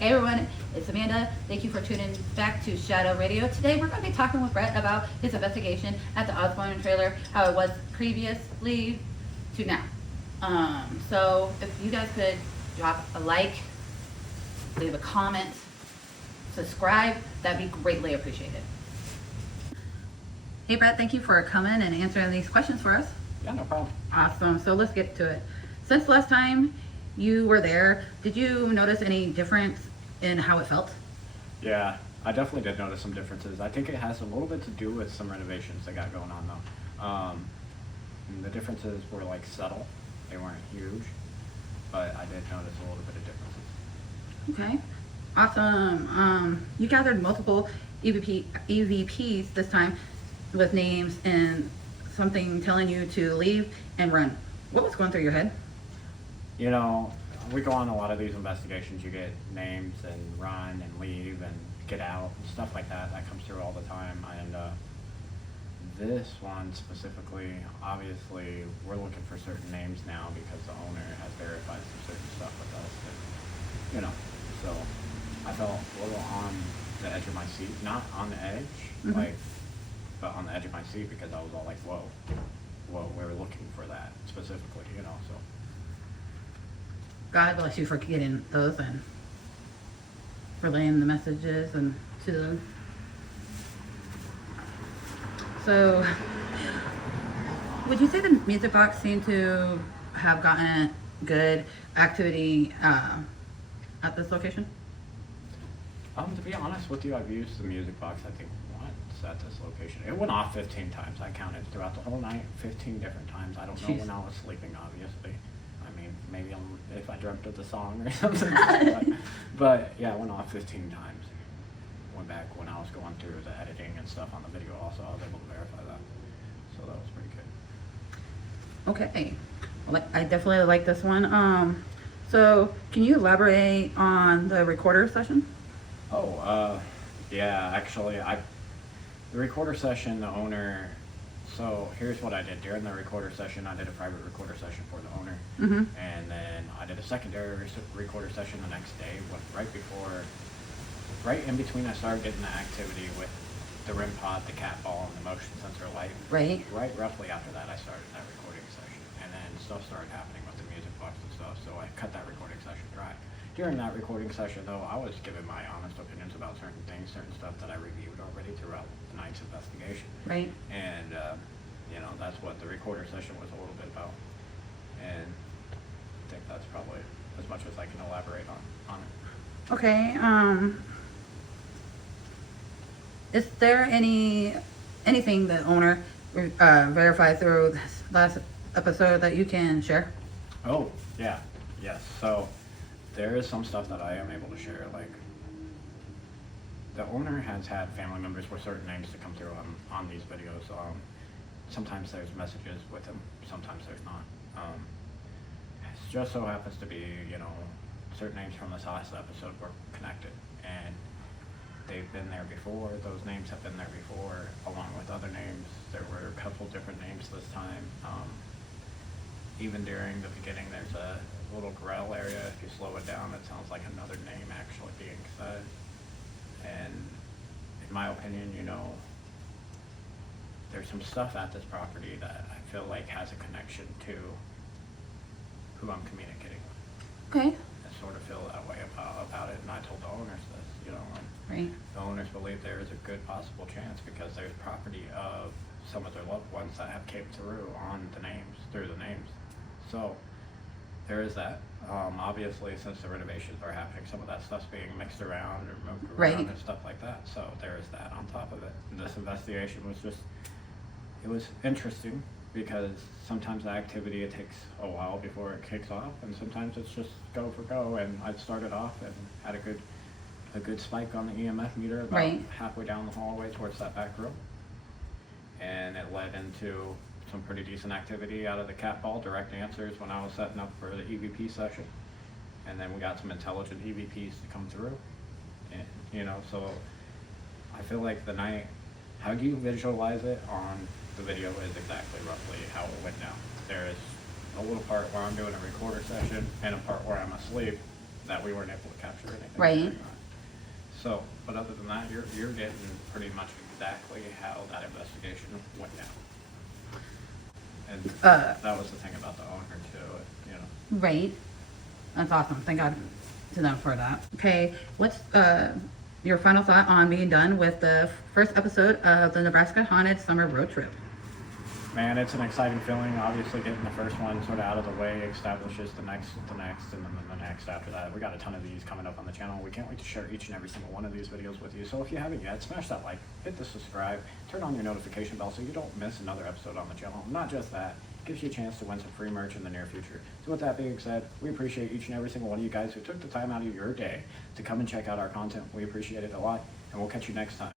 Hey everyone, it's Amanda. Thank you for tuning back to Shadow Radio. Today we're going to be talking with Brett about his investigation at the Osborne Trailer, how it was previously to now. So if you guys could drop a like, leave a comment, subscribe, that'd be greatly appreciated. Hey Brett, thank you for coming and answering these questions for us. Yeah, no problem. Awesome. So let's get to it. Since last time you were there, did you notice any difference in how it felt? Yeah, I definitely did notice some differences. I think it has a little bit to do with some renovations they got going on though. And the differences were like subtle. They weren't huge, but I did notice a little bit of differences. Okay. Awesome. You gathered multiple EVPs this time with names and something telling you to leave and run. What was going through your head? You know, we go on a lot of these investigations. You get names and run and leave and get out and stuff like that. That comes through all the time. And this one specifically, obviously, we're looking for certain names now because the owner has verified some certain stuff with us. And, you know, so I felt a little on the edge of my seat. Not on the edge, but on the edge of my seat because I was all like, whoa, we were looking for that specifically, you know, so. God bless you for getting those and relaying the messages and to them. So, would you say the music box seemed to have gotten good activity at this location? To be honest with you, I've used the music box, I think, once at this location. It went off 15 times. I counted throughout the whole night, 15 different times. I don't know when I was sleeping, obviously. I mean, maybe if I dreamt of the song or something. but yeah, it went off 15 times. Went back when I was going through the editing and stuff on the video also. I was able to verify that. So that was pretty good. Okay. Well, I definitely like this one. So, can you elaborate on the recorder session? Yeah, actually, the recorder session, the owner, so here's what I did. During the recorder session, I did a private recorder session for the owner. And then I did a secondary recorder session the next day, right in between I started getting the activity with the REM pod, the cat ball, and the motion sensor light. Right. Right roughly after that, I started that recording session. And then stuff started happening with the music box and stuff, so I cut that recording session dry. During that recording session, though, I was giving my honest opinions about certain things, certain stuff that I reviewed already throughout the night's investigation. Right. And, you know, that's what the recorder session was a little bit about. And I think that's probably as much as I can elaborate on it. Okay. Is there anything the owner verified through this last episode that you can share? Oh, yeah. Yes. So there is some stuff that I am able to share. Like, the owner has had family members with certain names to come through on these videos. Sometimes there's messages with them, sometimes there's not. It just so happens to be, you know, certain names from this last episode were connected, and they've been there before. Those names have been there before, along with other names. There were a couple different names this time. Even during the beginning, there's a little growl area. If you slow it down, it sounds like another name actually being said. And in my opinion, you know, there's some stuff at this property that I feel like has a connection to who I'm communicating with. Okay. I sort of feel that way about it, and I told the owners this, you know. Right. The owners believe there is a good possible chance because there's property of some of their loved ones that have came through through the names. So there is that. Obviously, since the renovations are happening, some of that stuff's being mixed around or moved around and stuff like that. So there is that on top of it. And this investigation was it was interesting because sometimes the activity, it takes a while before it kicks off, and sometimes it's just go for go. And I started off and had a good spike on the EMF meter about halfway down the hallway towards that back room. And it led into some pretty decent activity out of the cat ball, direct answers when I was setting up for the EVP session. And then we got some intelligent EVPs to come through. And, you know, so I feel like the night, how you visualize it on the video is exactly roughly how it went down. There is a little part where I'm doing a recorder session and a part where I'm asleep that we weren't able to capture anything. Right. during that. So, but other than that, you're getting pretty much exactly how that investigation went down. And that was the thing about the owner too, you know. Right. That's awesome. Thank God to them for that. Okay, what's your final thought on being done with the first episode of the Nebraska Haunted Summer Roadtrip? Man, it's an exciting feeling. Obviously, getting the first one sort of out of the way establishes the next, and then the next after that. We got a ton of these coming up on the channel. We can't wait to share each and every single one of these videos with you. So if you haven't yet, smash that like, hit the subscribe, turn on your notification bell so you don't miss another episode on the channel. Not just that, it gives you a chance to win some free merch in the near future. So with that being said, we appreciate each and every single one of you guys who took the time out of your day to come and check out our content. We appreciate it a lot, and we'll catch you next time.